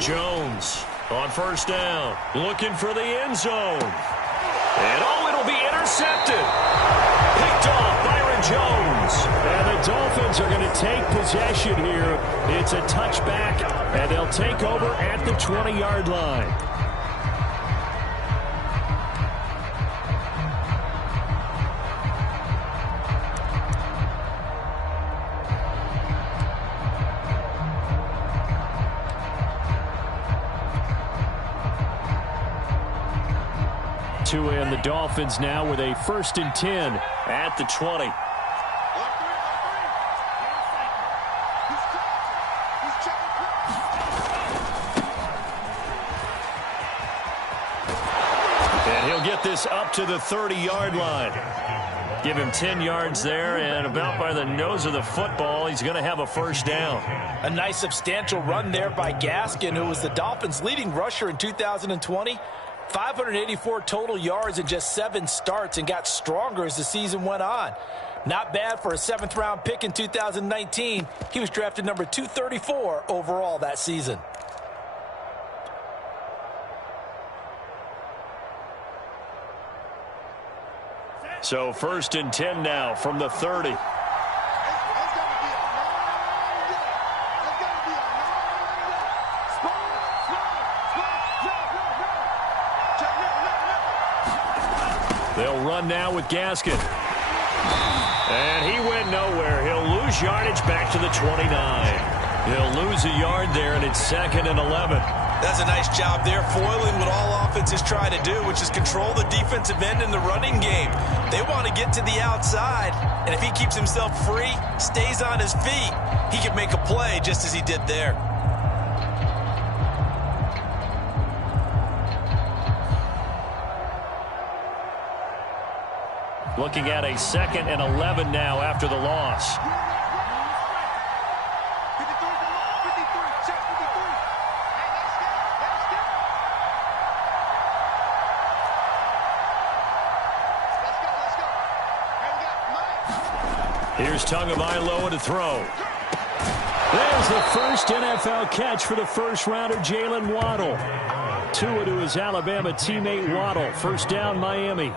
Jones on first down, looking for the end zone. And it'll be intercepted. Picked off Byron Jones. And the Dolphins are going to take possession here. It's a touchback, and they'll take over at the 20-yard line. And the Dolphins now with a 1st and 10 at the 20. And he'll get this up to the 30-yard line. Give him 10 yards there, and about by the nose of the football, he's going to have a 1st down. A nice substantial run there by Gaskin, who was the Dolphins' leading rusher in 2020. 584 total yards in just 7 starts, and got stronger as the season went on. Not bad for a 7th-round pick in 2019. He was drafted number 234 overall that season. So 1st and 10 now from the 30. They'll run now with Gaskin. And he went nowhere. He'll lose yardage back to the 29. He'll lose a yard there, and it's 2nd and 11. That's a nice job there, foiling what all offenses try to do, which is control the defensive end in the running game. They want to get to the outside, and if he keeps himself free, stays on his feet, he can make a play just as he did there. Looking at a 2nd and 11 now after the loss. Here's Tagovailoa to throw. There's the first NFL catch for the first-rounder, Jalen Waddle. Tua to his Alabama teammate Waddle. 1st down, Miami.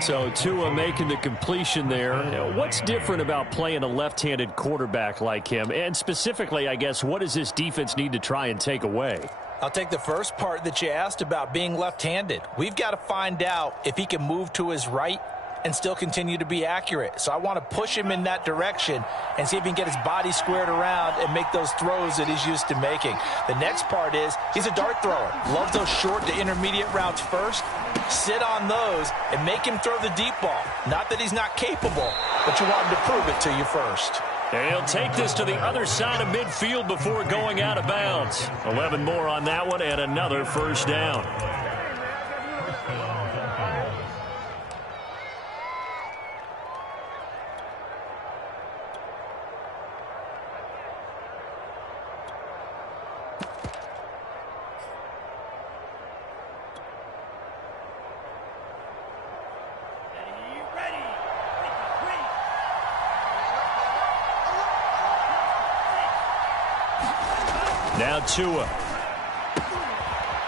So Tua making the completion there. What's different about playing a left-handed quarterback like him? And specifically, I guess, what does this defense need to try and take away? I'll take the first part that you asked about being left-handed. We've got to find out if he can move to his right and still continue to be accurate. So I want to push him in that direction and see if he can get his body squared around and make those throws that he's used to making. The next part is he's a dart thrower. Loves those short to intermediate routes first. Sit on those and make him throw the deep ball. Not that he's not capable, but you want him to prove it to you first. And he'll take this to the other side of midfield before going out of bounds. 11 more on that one and another 1st down. Now Tua.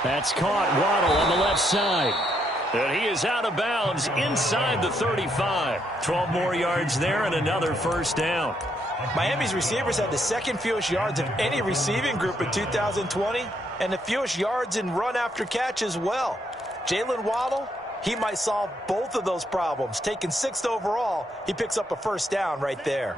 That's caught. Waddle on the left side. And he is out of bounds inside the 35. 12 more yards there and another 1st down. Miami's receivers had the 2nd fewest yards of any receiving group in 2020 and the fewest yards in run after catch as well. Jalen Waddle, he might solve both of those problems. Taking 6th overall, he picks up a 1st down right there.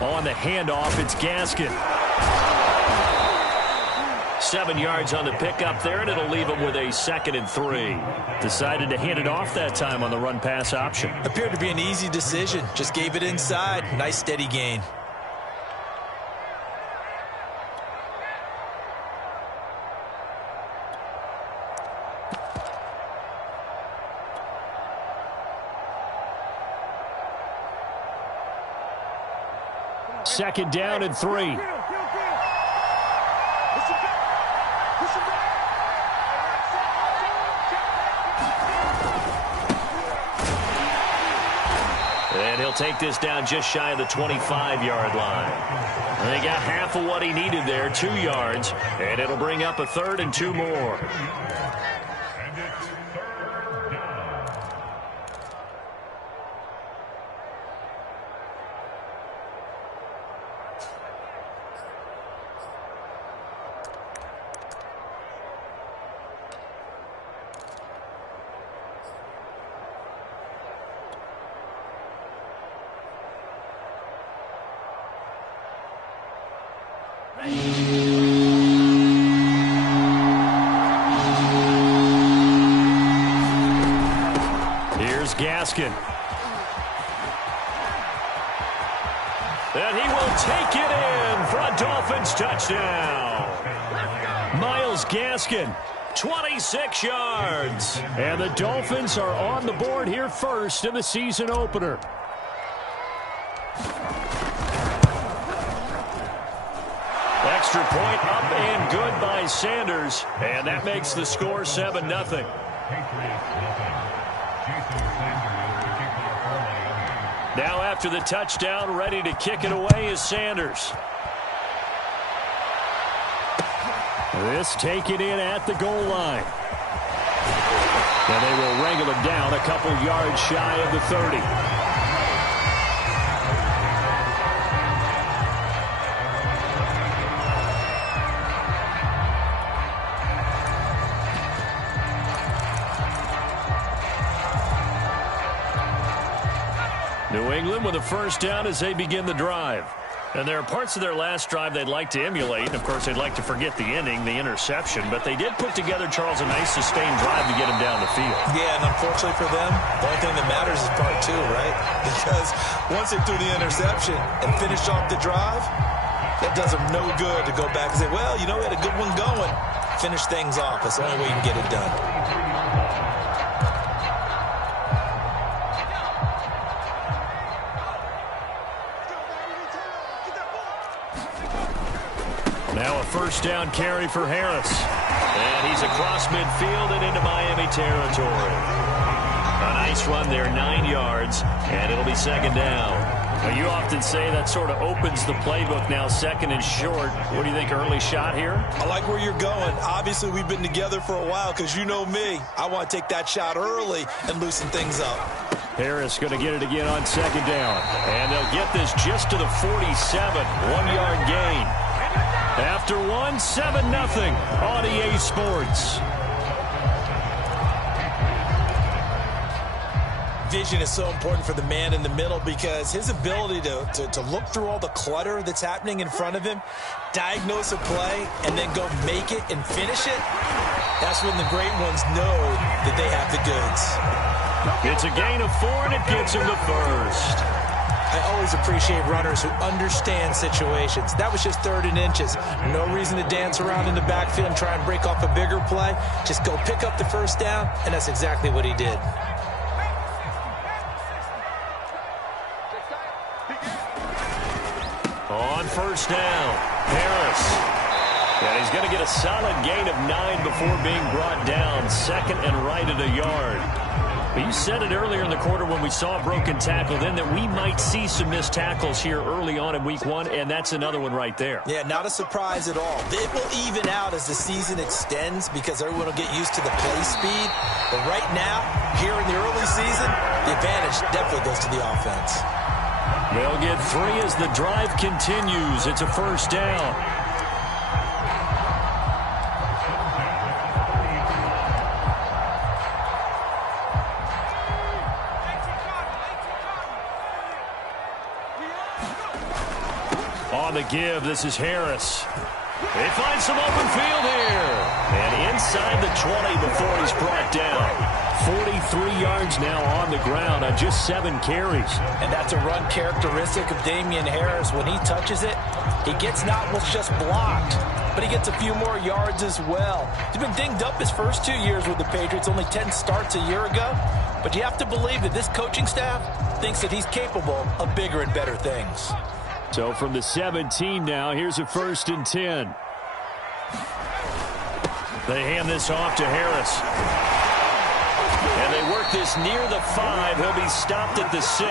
On the handoff, it's Gaskin. 7 yards on the pickup there, and it'll leave him with a 2nd and 3. Decided to hand it off that time on the run-pass option. Appeared to be an easy decision. Just gave it inside. Nice steady gain. Second down and 3. they'll take this down just shy of the 25-yard line. And they got half of what he needed there, 2 yards, and it'll bring up a 3rd and 2 more. Here's Gaskin. And he will take it in for a Dolphins touchdown. Myles Gaskin, 26 yards. And the Dolphins are on the board here first in the season opener. Extra point up and good by Sanders. And that makes the score 7-0. Now after the touchdown, ready to kick it away is Sanders. This taken in at the goal line. And they will wrangle him down a couple yards shy of the 30. New England with a first down as they begin the drive. And there are parts of their last drive they'd like to emulate. And, of course, they'd like to forget the ending, the interception. But they did put together, Charles, a nice sustained drive to get him down the field. Yeah, and unfortunately for them, the only thing that matters is part 2, right? Because once they threw the interception and finished off the drive, that does them no good to go back and say, well, you know, we had a good one going. Finish things off. That's the only way you can get it done. Now a first down carry for Harris. And he's across midfield and into Miami territory. A nice run there, 9 yards, and it'll be 2nd down. Now, you often say that sort of opens the playbook now, 2nd and short. What do you think, early shot here? I like where you're going. Obviously, we've been together for a while because you know me. I want to take that shot early and loosen things up. Harris going to get it again on 2nd down. And they'll get this just to the 47. 1-yard gain. After 7-0 on EA Sports. Vision is so important for the man in the middle because his ability to look through all the clutter that's happening in front of him, diagnose a play, and then go make it and finish it, that's when the great ones know that they have the goods. It's a gain of 4, and it gets him the first. I always appreciate runners who understand situations. That was just 3rd and inches. No reason to dance around in the backfield and try and break off a bigger play. Just go pick up the first down, and that's exactly what he did. On first down, Harris. And he's going to get a solid gain of 9 before being brought down. 2nd and right at a yard. But you said it earlier in the quarter when we saw a broken tackle then that we might see some missed tackles here early on in week 1, and that's another one right there. Yeah, not a surprise at all. It will even out as the season extends because everyone will get used to the play speed. But right now, here in the early season, the advantage definitely goes to the offense. They'll get 3 as the drive continues. It's a first down. On the give, this is Harris. They find some open field here. And inside the 20 before he's brought down. 43 yards now on the ground on just 7 carries. And that's a run characteristic of Damian Harris. When he touches it, he gets not what's just blocked, but he gets a few more yards as well. He's been dinged up his first 2 years with the Patriots, only 10 starts a year ago. But you have to believe that this coaching staff thinks that he's capable of bigger and better things. So from the 17 now, here's a 1st and 10. They hand this off to Harris. And they work this near the 5. He'll be stopped at the 6.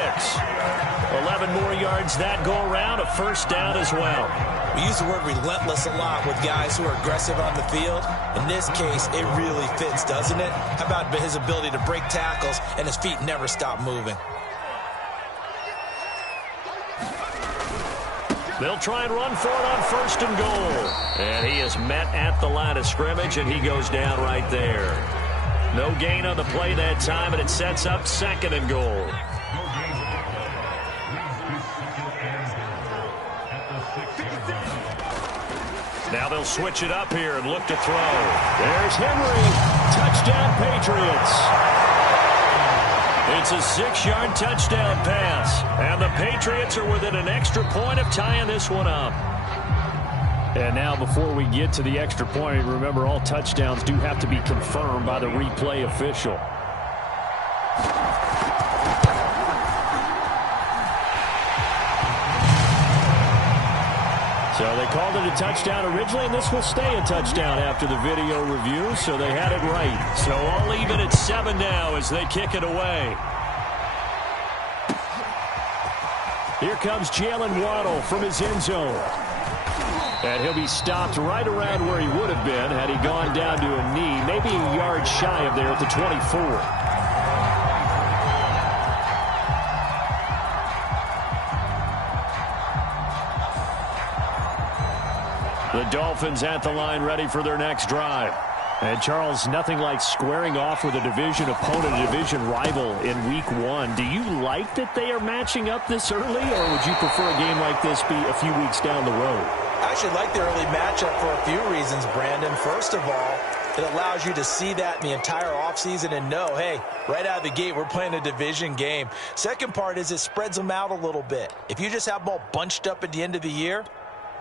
11 more yards that go around, a first down as well. We use the word relentless a lot with guys who are aggressive on the field. In this case, it really fits, doesn't it? How about his ability to break tackles and his feet never stop moving? They'll try and run for it on 1st and goal. And he is met at the line of scrimmage, and he goes down right there. No gain on the play that time, and it sets up 2nd and goal. Now they'll switch it up here and look to throw. There's Henry. Touchdown, Patriots. It's a 6-yard touchdown pass. And the Patriots are within an extra point of tying this one up. And now before we get to the extra point, remember all touchdowns do have to be confirmed by the replay official. So they called it a touchdown originally, and this will stay a touchdown after the video review, so they had it right. So all even at 7 now as they kick it away. Here comes Jalen Waddle from his end zone. And he'll be stopped right around where he would have been had he gone down to a knee, maybe a yard shy of there at the 24. The Dolphins at the line ready for their next drive. And, Charles, nothing like squaring off with a division opponent, a division rival in Week 1. Do you like that they are matching up this early, or would you prefer a game like this be a few weeks down the road? I actually like the early matchup for a few reasons, Brandon. First of all, it allows you to see that in the entire offseason and know, hey, right out of the gate, we're playing a division game. Second part is it spreads them out a little bit. If you just have them all bunched up at the end of the year,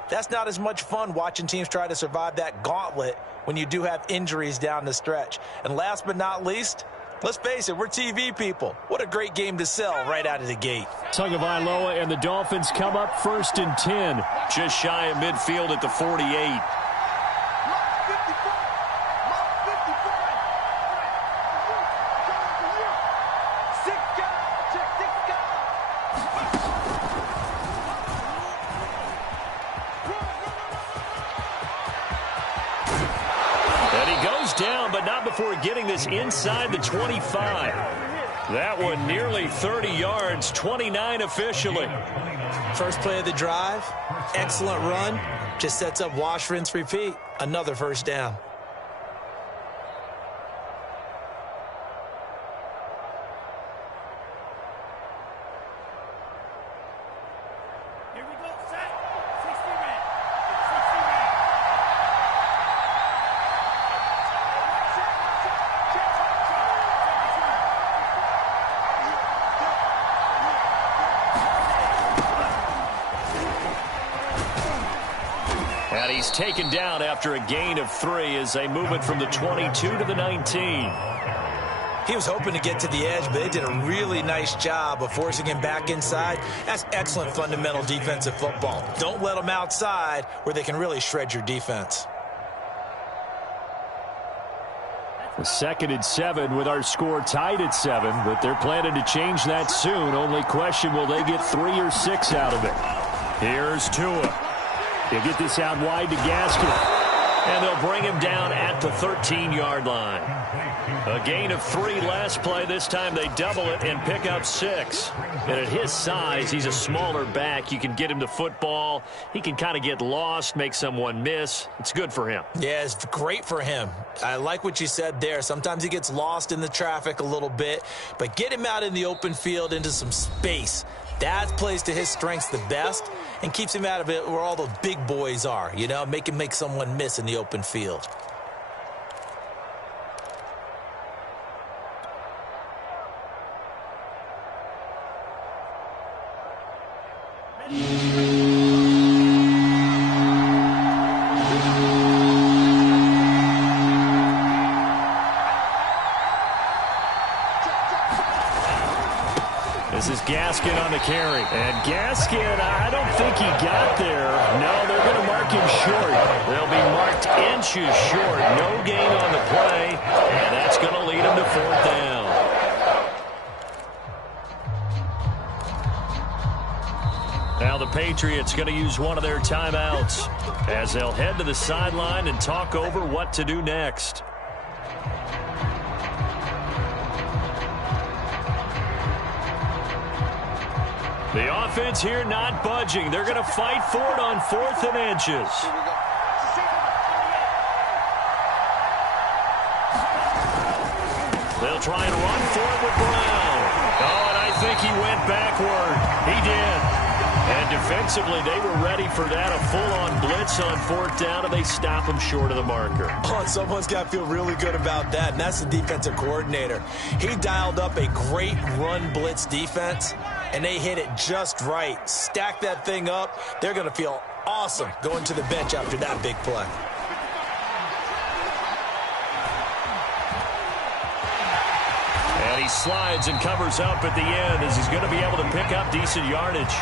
that's not as much fun watching teams try to survive that gauntlet when you do have injuries down the stretch. And last but not least, let's face it, we're TV people. What a great game to sell right out of the gate. Tagovailoa and the Dolphins come up 1st and 10. Just shy of midfield at the 48. Down, but not before getting this inside the 25. That one nearly 30 yards, 29 officially. First play of the drive, excellent run. Just sets up wash, rinse, repeat. Another first down. He's taken down after a gain of 3 as they move it from the 22 to the 19. He was hoping to get to the edge, but they did a really nice job of forcing him back inside. That's excellent fundamental defensive football. Don't let them outside where they can really shred your defense. The 2nd and 7 with our score tied at 7, but they're planning to change that soon. Only question, will they get 3 or 6 out of it? Here's Tua. He'll get this out wide to Gaskin. And they'll bring him down at the 13-yard line. A gain of 3 last play. This time they double it and pick up 6. And at his size, he's a smaller back. You can get him to football. He can kind of get lost, make someone miss. It's good for him. Yeah, it's great for him. I like what you said there. Sometimes he gets lost in the traffic a little bit. But get him out in the open field into some space. That plays to his strengths the best and keeps him out of it where all those big boys are, you know, make him make someone miss in the open field. This is Gaskin on the carry. And Gaskin, I don't think he got there. No, they're going to mark him short. They'll be marked inches short. No gain on the play, and that's going to lead him to 4th down. the Patriots going to use one of their timeouts as they'll head to the sideline and talk over what to do next. The offense here not budging. They're going to fight for it on 4th and inches. They'll try and run for it with Brown. Oh, and I think he went backward. He did. And defensively, they were ready for that. A full-on blitz on 4th down, and they stop him short of the marker. Oh, someone's got to feel really good about that, and that's the defensive coordinator. He dialed up a great run blitz defense, and they hit it just right. Stack that thing up. They're going to feel awesome going to the bench after that big play. And he slides and covers up at the end as he's going to be able to pick up decent yardage.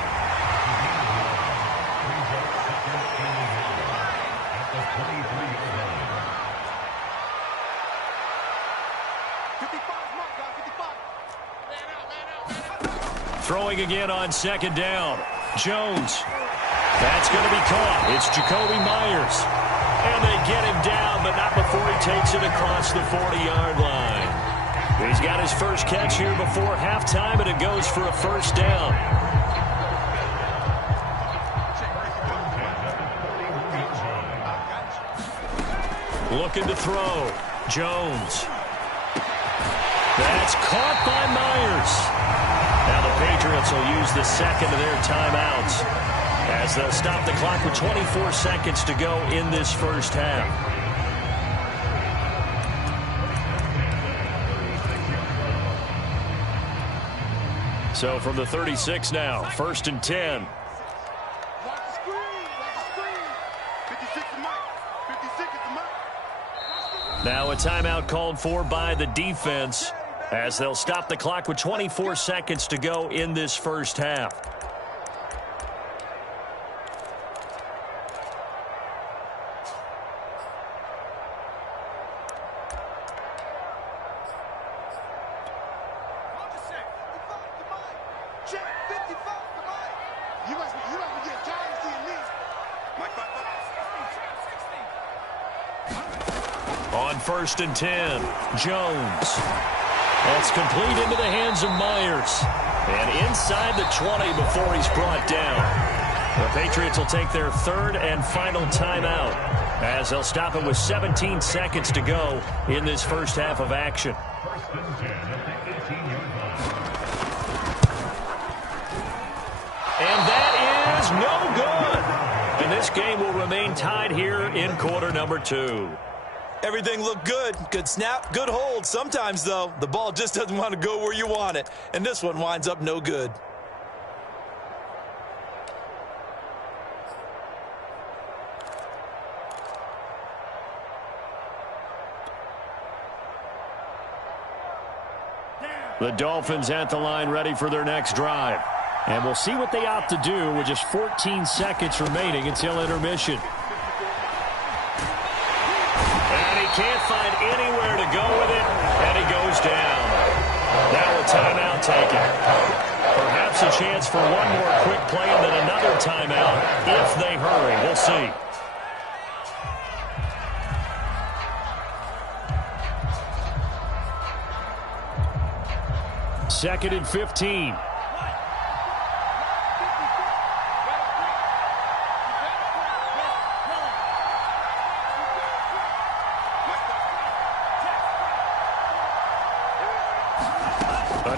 Throwing again on 2nd down. Jones. That's going to be caught. It's Jacoby Myers. And they get him down, but not before he takes it across the 40-yard line. He's got his first catch here before halftime, and it goes for a 1st down. Looking to throw. Jones. That's caught by Myers. Now the Patriots will use the second of their timeouts as they'll stop the clock with 24 seconds to go in this first half. So from the 36 now, 1st and 10. Now a timeout called for by the defense as they'll stop the clock with 24 seconds to go in this first half. On 1st and 10, Jones. That's complete into the hands of Myers. And inside the 20 before he's brought down. The Patriots will take their 3rd and final timeout as they'll stop it with 17 seconds to go in this first half of action. And that is no good. And this game will remain tied here in quarter number 2. Everything looked good. Good snap, good hold. Sometimes, though, the ball just doesn't want to go where you want it. And this one winds up no good. The Dolphins at the line ready for their next drive. And we'll see what they opt to do with just 14 seconds remaining until intermission. Can't find anywhere to go with it, and he goes down. Now a timeout taken. Perhaps a chance for one more quick play and then another timeout if they hurry. We'll see. Second and 15.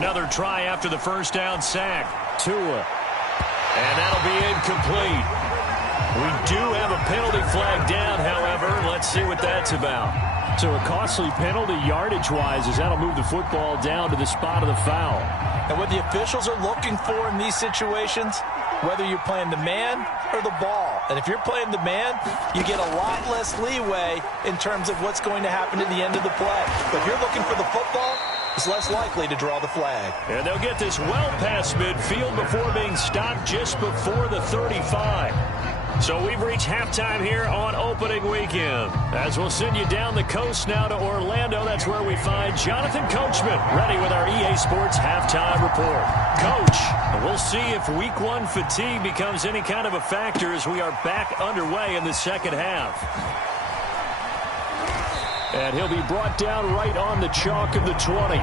Another try after the first down sack. Tua. And that'll be incomplete. We do have a penalty flag down, however. Let's see what that's about. So a costly penalty yardage-wise as that'll move the football down to the spot of the foul. And what the officials are looking for in these situations, whether you're playing the man or the ball. And if you're playing the man, you get a lot less leeway in terms of what's going to happen at the end of the play. But if you're looking for the football, it's less likely to draw the flag. And they'll get this well past midfield before being stopped just before the 35. So we've reached halftime here on opening weekend. As we'll send you down the coast now to Orlando, that's where we find Jonathan Coachman ready with our EA Sports halftime report. Coach, we'll see if week one fatigue becomes any kind of a factor as we are back underway in the second half. And he'll be brought down right on the chalk of the 20.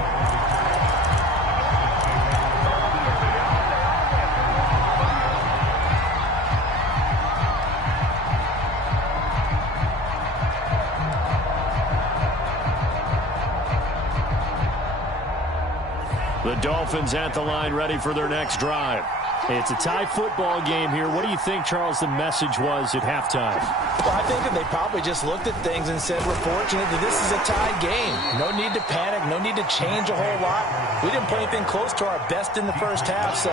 The Dolphins at the line ready for their next drive. It's a tie football game here. What do you think, Charles, the message was at halftime? Well, I think that they probably just looked at things and said, we're fortunate that this is a tied game. No need to panic. No need to change a whole lot. We didn't play anything close to our best in the first half, so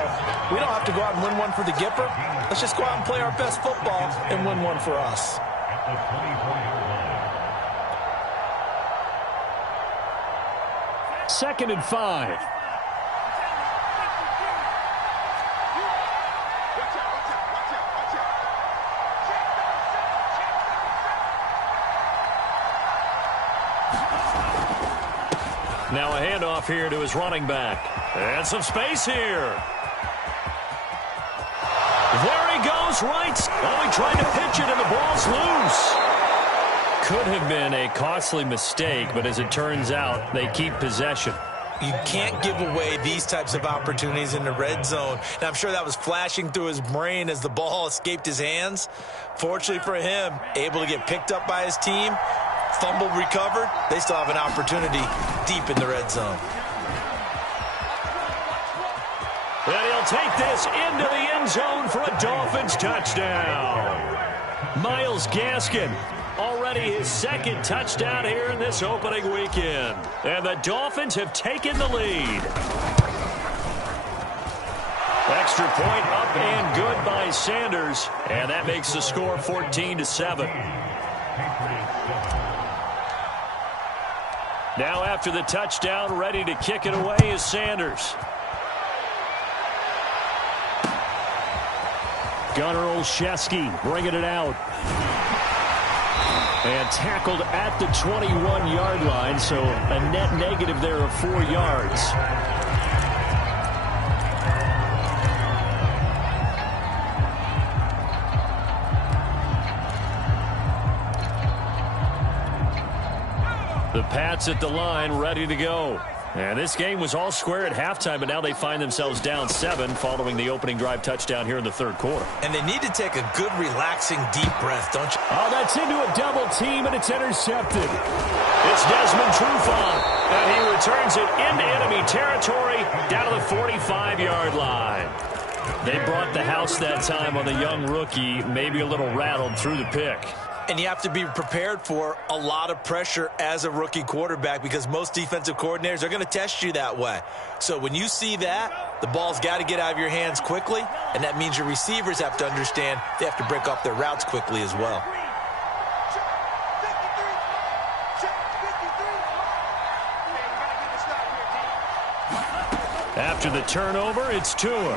we don't have to go out and win one for the Gipper. Let's just go out and play our best football and win one for us. Second and 5. Now a handoff here to his running back. And some space here. There he goes, right. Oh, he tried to pitch it, and the ball's loose. Could have been a costly mistake, but as it turns out, they keep possession. You can't give away these types of opportunities in the red zone. And I'm sure that was flashing through his brain as the ball escaped his hands. Fortunately for him, able to get picked up by his team, fumble recovered. They still have an opportunity deep in the red zone. And he'll take this into the end zone for a Dolphins touchdown. Myles Gaskin, already his second touchdown here in this opening weekend. And the Dolphins have taken the lead. Extra point up and good by Sanders. And that makes the score 14-7. Now after the touchdown, ready to kick it away is Sanders. Gunnar Olszewski bringing it out. And tackled at the 21-yard line, so a net negative there of 4 yards. The Pats at the line, ready to go. And this game was all square at halftime, but now they find themselves down 7 following the opening drive touchdown here in the third quarter. And they need to take a good, relaxing, deep breath, don't you? Oh, that's into a double team, and it's intercepted. It's Desmond Trufant, and he returns it into enemy territory down to the 45-yard line. They brought the house that time on the young rookie, maybe a little rattled through the pick. And you have to be prepared for a lot of pressure as a rookie quarterback because most defensive coordinators are going to test you that way. So when you see that, the ball's got to get out of your hands quickly, and that means your receivers have to understand they have to break off their routes quickly as well. After the turnover, it's Tua.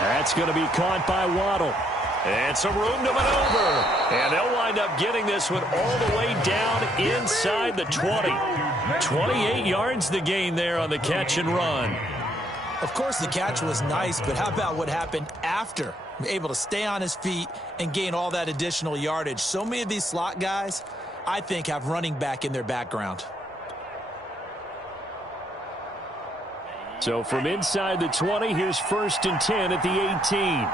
That's going to be caught by Waddle. And some room to maneuver. And they'll wind up getting this one all the way down inside the 20. 28 yards the gain there on the catch and run. Of course, the catch was nice, but how about what happened after? Able to stay on his feet and gain all that additional yardage. So many of these slot guys, I think, have running back in their background. So from inside the 20, here's 1st and 10 at the 18.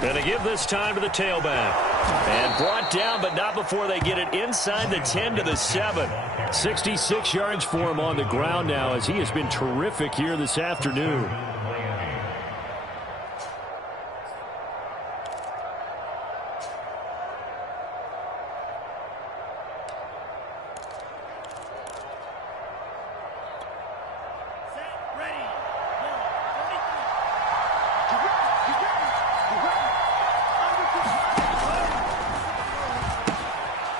Going to give this time to the tailback. And brought down, but not before they get it inside the 10 to the 7. 66 yards for him on the ground now as he has been terrific here this afternoon.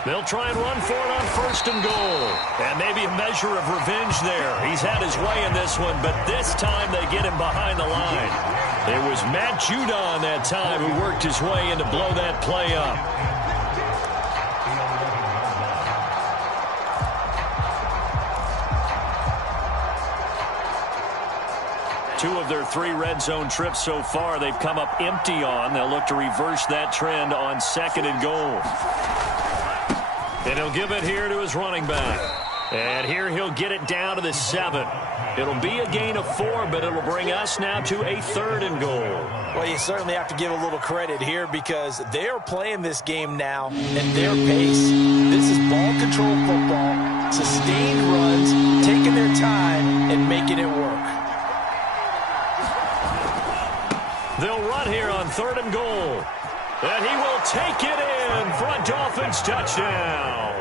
They'll try and run for it on 1st and goal. And maybe a measure of revenge there. He's had his way in this one, but this time they get him behind the line. It was Matt Judon that time who worked his way in to blow that play up. Two of their 3 red zone trips so far they've come up empty on. They'll look to reverse that trend on 2nd and goal. And he'll give it here to his running back. And here he'll get it down to the 7. It'll be a gain of 4, but it'll bring us now to a 3rd and goal. Well, you certainly have to give a little credit here because they are playing this game now at their pace. This is ball control football, sustained runs, taking their time and making it work. They'll run here on 3rd and goal. And he will take it in for a Dolphins touchdown.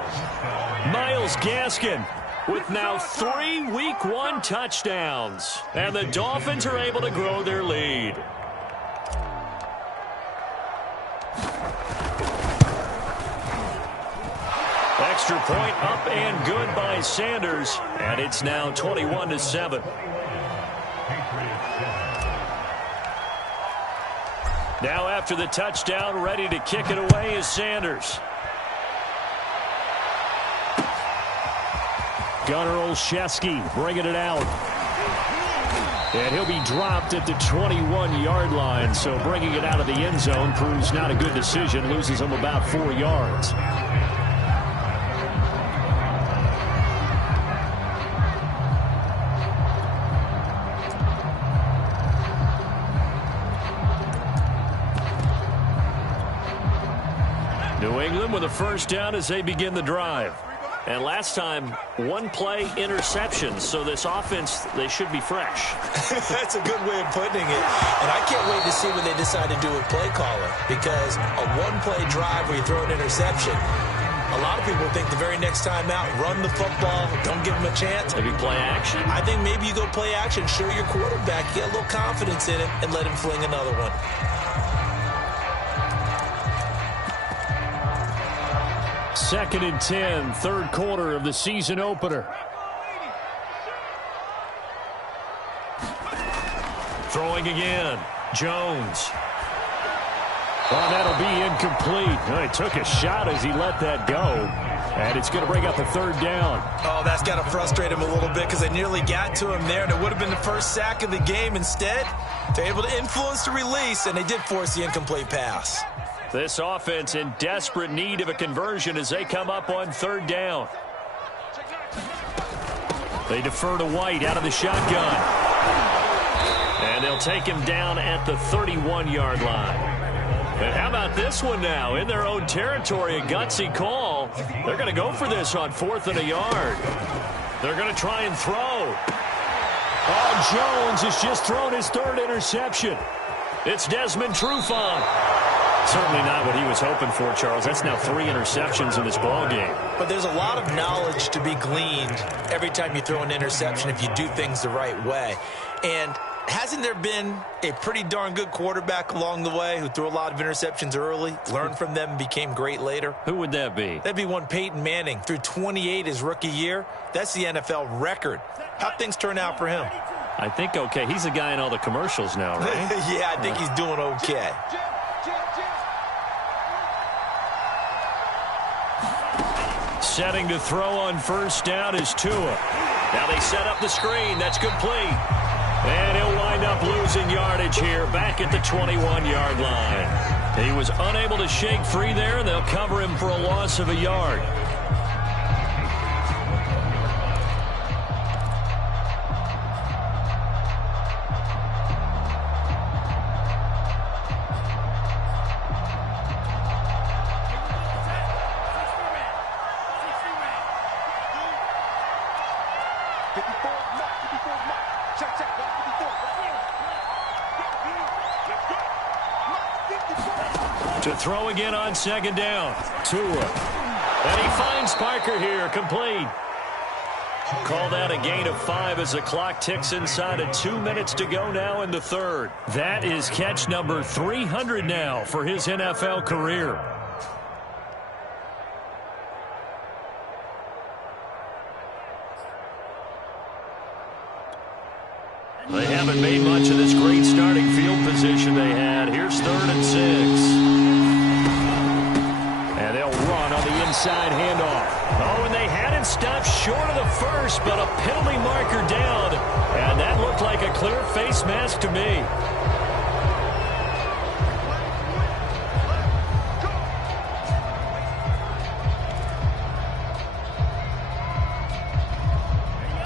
Myles Gaskin with now 3 Week 1 touchdowns. And the Dolphins are able to grow their lead. Extra point up and good by Sanders. And it's now 21-7. Now after the touchdown, ready to kick it away is Sanders. Gunnar Olszewski bringing it out. And he'll be dropped at the 21-yard line, so bringing it out of the end zone proves not a good decision. Loses him about 4 yards. New England with a 1st down as they begin the drive. And last time, 1-play interception, so this offense, they should be fresh. That's a good way of putting it. And I can't wait to see what they decide to do with play calling, because a 1-play drive where you throw an interception, a lot of people think the very next time out, run the football, don't give them a chance. Maybe play action? I think maybe you go play action, show your quarterback, get a little confidence in him, and let him fling another one. Second and 10, 3rd quarter of the season opener. Throwing again, Jones. Oh, that'll be incomplete. Oh, he took a shot as he let that go. And it's going to bring up a 3rd down. Oh, that's got to frustrate him a little bit because they nearly got to him there. And it would have been the first sack of the game. Instead, they're able to influence the release, and they did force the incomplete pass. This offense in desperate need of a conversion as they come up on 3rd down. They defer to White out of the shotgun. And they'll take him down at the 31-yard line. And how about this one now? In their own territory, a gutsy call. They're going to go for this on 4th and a yard. They're going to try and throw. Oh, Jones has just thrown his 3rd interception. It's Desmond Trufant. Certainly not what he was hoping for, Charles. That's now 3 interceptions in this ball game. But there's a lot of knowledge to be gleaned every time you throw an interception if you do things the right way. And hasn't there been a pretty darn good quarterback along the way who threw a lot of interceptions early, learned from them, and became great later? Who would that be? That'd be one Peyton Manning. Threw 28 his rookie year. That's the NFL record. How'd things turn out for him? I think okay. He's the guy in all the commercials now, right? Yeah, I think he's doing okay. Setting to throw on 1st down is Tua. Now they set up the screen. That's complete. And he'll wind up losing yardage here back at the 21-yard line. He was unable to shake free there. They'll cover him for a loss of a yard. To throw again on 2nd down. Tua. And he finds Parker here, complete. Called out a gain of 5 as the clock ticks inside of 2 minutes to go now in the 3rd. That is catch number 300 now for his NFL career. They haven't made much of this great starting field position they had. Here's 3rd and 6. And they'll run on the inside handoff. Oh, and they had it stopped short of the first, but a penalty marker down. And that looked like a clear face mask to me.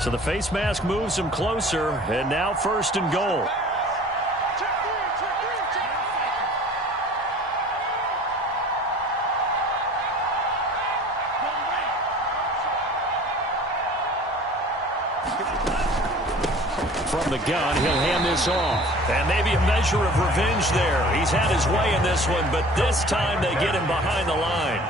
So the face mask moves them closer, and now 1st and goal. From the gun, he'll hand this off. And maybe a measure of revenge there. He's had his way in this one, but this time they get him behind the line.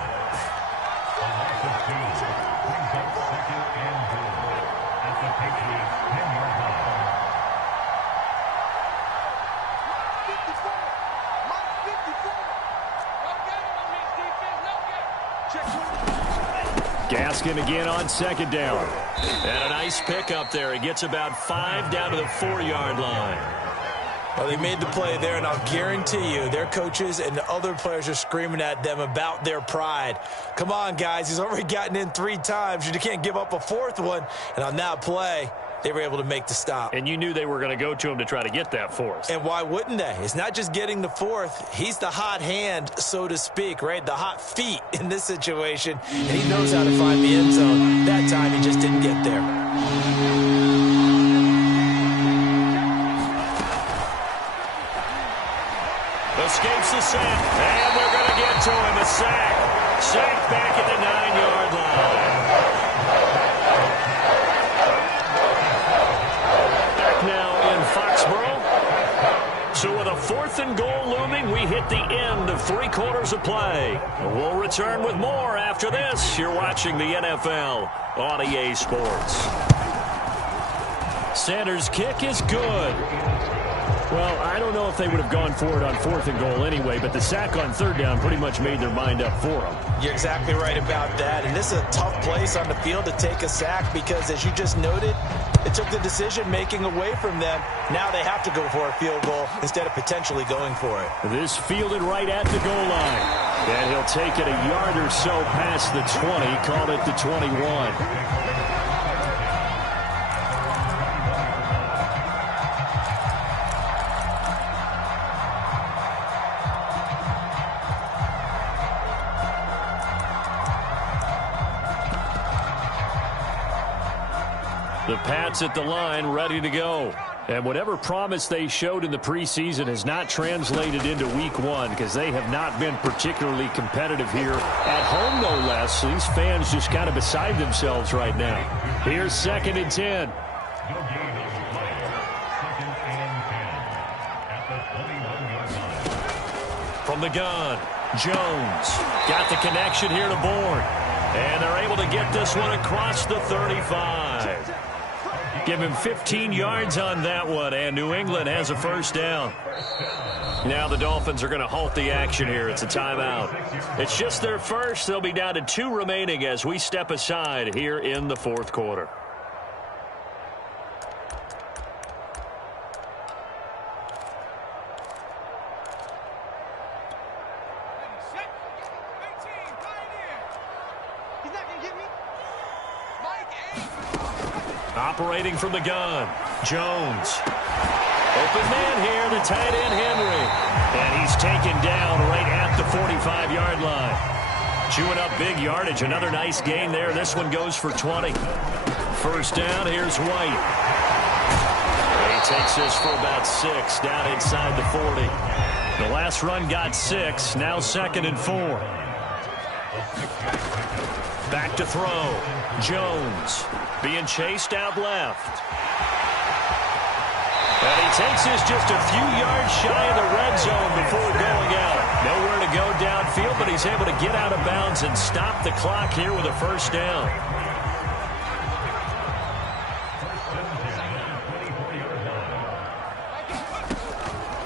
Gaskin again on 2nd down. And a nice pick up there. He gets about 5 down to the 4-yard line. Well, they made the play there, and I'll guarantee you their coaches and the other players are screaming at them about their pride. Come on, guys. He's already gotten in 3 times. You can't give up a 4th one. And on that play, they were able to make the stop. And you knew they were going to go to him to try to get that 4th. And why wouldn't they? It's not just getting the 4th. He's the hot hand, so to speak, right? The hot feet in this situation. And he knows how to find the end zone. That time, he just didn't get there. Escapes the sack. And they're going to get to him. A sack. Sack back at the 9-yard line. Now in Foxborough. So with a 4th and goal looming, we hit the end of 3 quarters of play. We'll return with more after this. You're watching the NFL on EA Sports. Sanders' kick is good. Well, I don't know if they would have gone for it on 4th and goal anyway, but the sack on 3rd down pretty much made their mind up for them. You're exactly right about that. And this is a tough place on the field to take a sack because, as you just noted, it took the decision-making away from them. Now they have to go for a field goal instead of potentially going for it. This fielded right at the goal line. And he'll take it a yard or so past the 20, call it the 21. The Pats at the line, ready to go. And whatever promise they showed in the preseason has not translated into week 1 because they have not been particularly competitive here. At home, no less. These fans just kind of beside themselves right now. Here's 2nd and 10. From the gun, Jones got the connection here to Bourne. And they're able to get this one across the 35. Give him 15 yards on that one, and New England has a 1st down. Now the Dolphins are going to halt the action here. It's a timeout. It's just their first. They'll be down to 2 remaining as we step aside here in the 4th quarter. Operating from the gun, Jones. Open man here, the tight end Henry. And he's taken down right at the 45-yard line. Chewing up big yardage. Another nice gain there. This one goes for 20. 1st down, here's White. He takes this for about 6 down inside the 40. The last run got 6. Now 2nd and 4. Back to throw. Jones being chased out left. And he takes this just a few yards shy of the red zone before going out. Nowhere to go downfield, but he's able to get out of bounds and stop the clock here with a 1st down.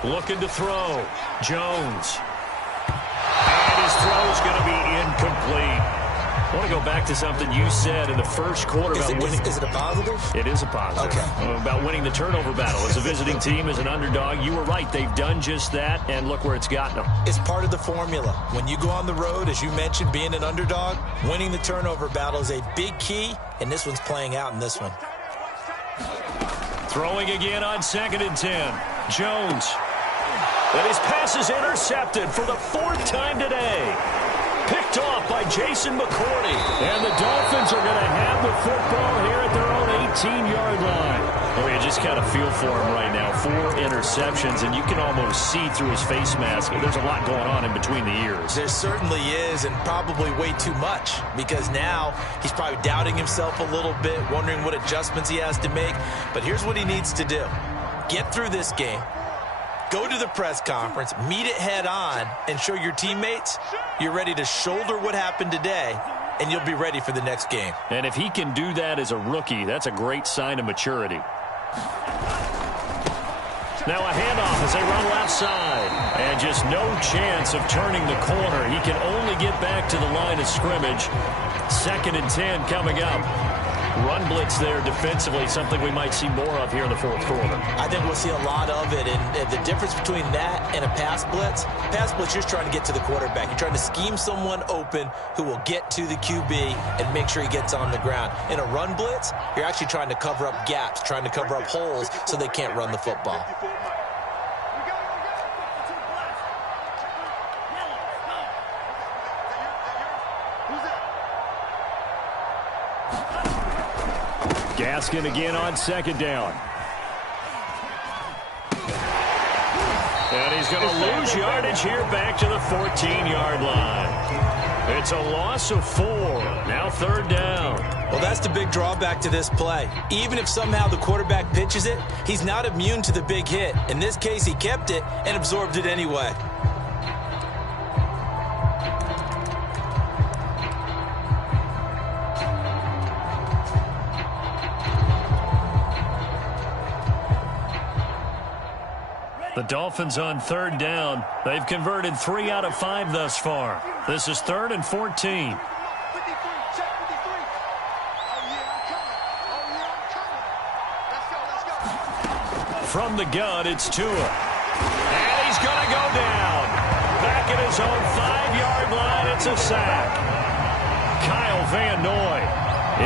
Looking to throw. Jones. And his throw is going to be incomplete. I want to go back to something you said in the first quarter about winning. Is it a positive? It is a positive. Okay. About winning the turnover battle. As a visiting team, as an underdog, you were right. They've done just that, and look where it's gotten them. It's part of the formula. When you go on the road, as you mentioned, being an underdog, winning the turnover battle is a big key, and this one's playing out in this one. Throwing again on 2nd and 10. Jones. And his pass is intercepted for the 4th time today. Picked off by Jason McCourty. And the Dolphins are going to have the football here at their own 18-yard line. Oh, you just kind of feel for him right now. 4 interceptions, and you can almost see through his face mask. There's a lot going on in between the ears. There certainly is, and probably way too much, because now he's probably doubting himself a little bit, wondering what adjustments he has to make. But here's what he needs to do. Get through this game. Go to the press conference, meet it head on, and show your teammates you're ready to shoulder what happened today, and you'll be ready for the next game. And if he can do that as a rookie, that's a great sign of maturity. Now a handoff as they run left side. And just no chance of turning the corner. He can only get back to the line of scrimmage. 2nd and 10 coming up. Run blitz there defensively, something we might see more of here in the 4th quarter. I think we'll see a lot of it, and the difference between that and a pass blitz, you're just trying to get to the quarterback. You're trying to scheme someone open who will get to the QB and make sure he gets on the ground. In a run blitz, you're actually trying to cover up gaps, trying to cover up holes so they can't run the football. Gaskin again on 2nd down. And he's going to lose yardage here back to the 14-yard line. It's a loss of 4. Now 3rd down. Well, that's the big drawback to this play. Even if somehow the quarterback pitches it, he's not immune to the big hit. In this case, he kept it and absorbed it anyway. The Dolphins on 3rd down. They've converted 3 out of 5 thus far. This is 3rd and 14. From the gun, it's Tua. And he's going to go down. Back at his own 5-yard line, it's a sack. Kyle Van Noy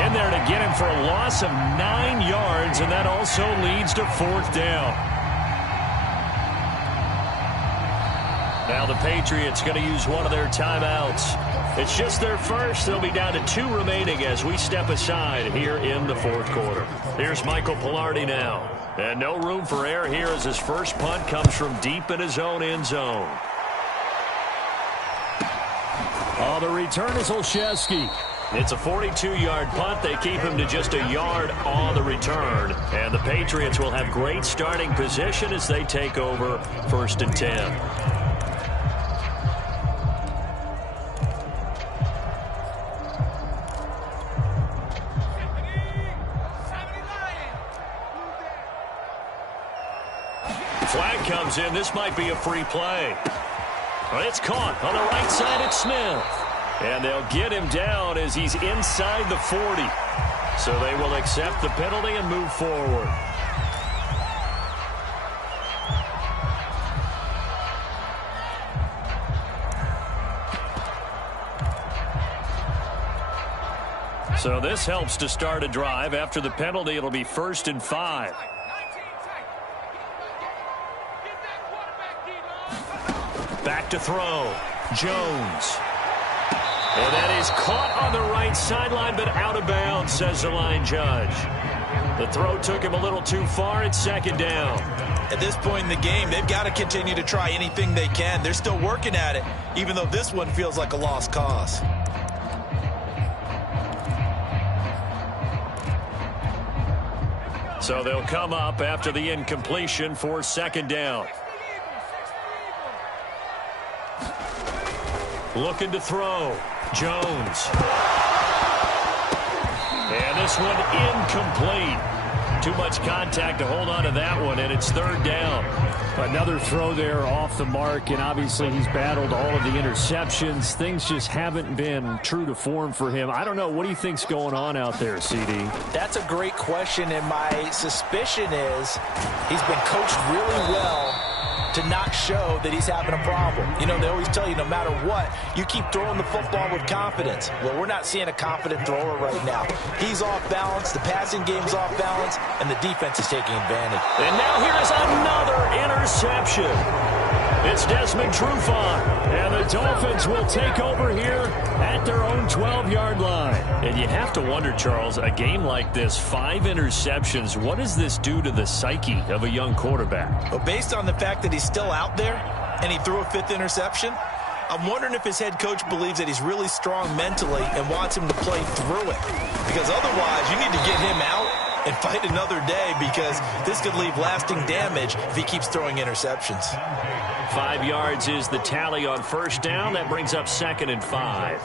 in there to get him for a loss of 9 yards, and that also leads to 4th down. Now the Patriots going to use one of their timeouts. It's just their first. They'll be down to 2 remaining as we step aside here in the 4th quarter. Here's Michael Pilardi now. And no room for error here as his first punt comes from deep in his own end zone. Oh, the return is Olszewski. It's a 42-yard punt. They keep him to just a yard on the return. And the Patriots will have great starting position as they take over 1st and 10. Flag comes in. This might be a free play. Well, it's caught on the right side. It's Smith. And they'll get him down as he's inside the 40. So they will accept the penalty and move forward. So this helps to start a drive. After the penalty, it'll be 1st and 5. Back to throw. Jones. And that is caught on the right sideline, but out of bounds, says the line judge. The throw took him a little too far. It's 2nd down. At this point in the game, they've got to continue to try anything they can. They're still working at it, even though this one feels like a lost cause. So they'll come up after the incompletion for 2nd down. Looking to throw. Jones. And this one incomplete. Too much contact to hold on to that one, and it's third down. Another throw there off the mark, and obviously he's battled all of the interceptions. Things just haven't been true to form for him. I don't know. What do you think's going on out there, CD? That's a great question, and my suspicion is he's been coached really well to not show that he's having a problem. You know, they always tell you no matter what, you keep throwing the football with confidence. Well, we're not seeing a confident thrower right now. He's off balance, the passing game's off balance, and the defense is taking advantage. And now here is another interception. It's Desmond Trufant, and the Dolphins will take over here at their own 12-yard line. And you have to wonder, Charles, a game like this, 5 interceptions, what does this do to the psyche of a young quarterback? Well, based on the fact that he's still out there and he threw a 5th interception, I'm wondering if his head coach believes that he's really strong mentally and wants him to play through it. Because otherwise, you need to get him out and fight another day, because this could leave lasting damage if he keeps throwing interceptions. 5 yards is the tally on first down. That brings up 2nd and 5.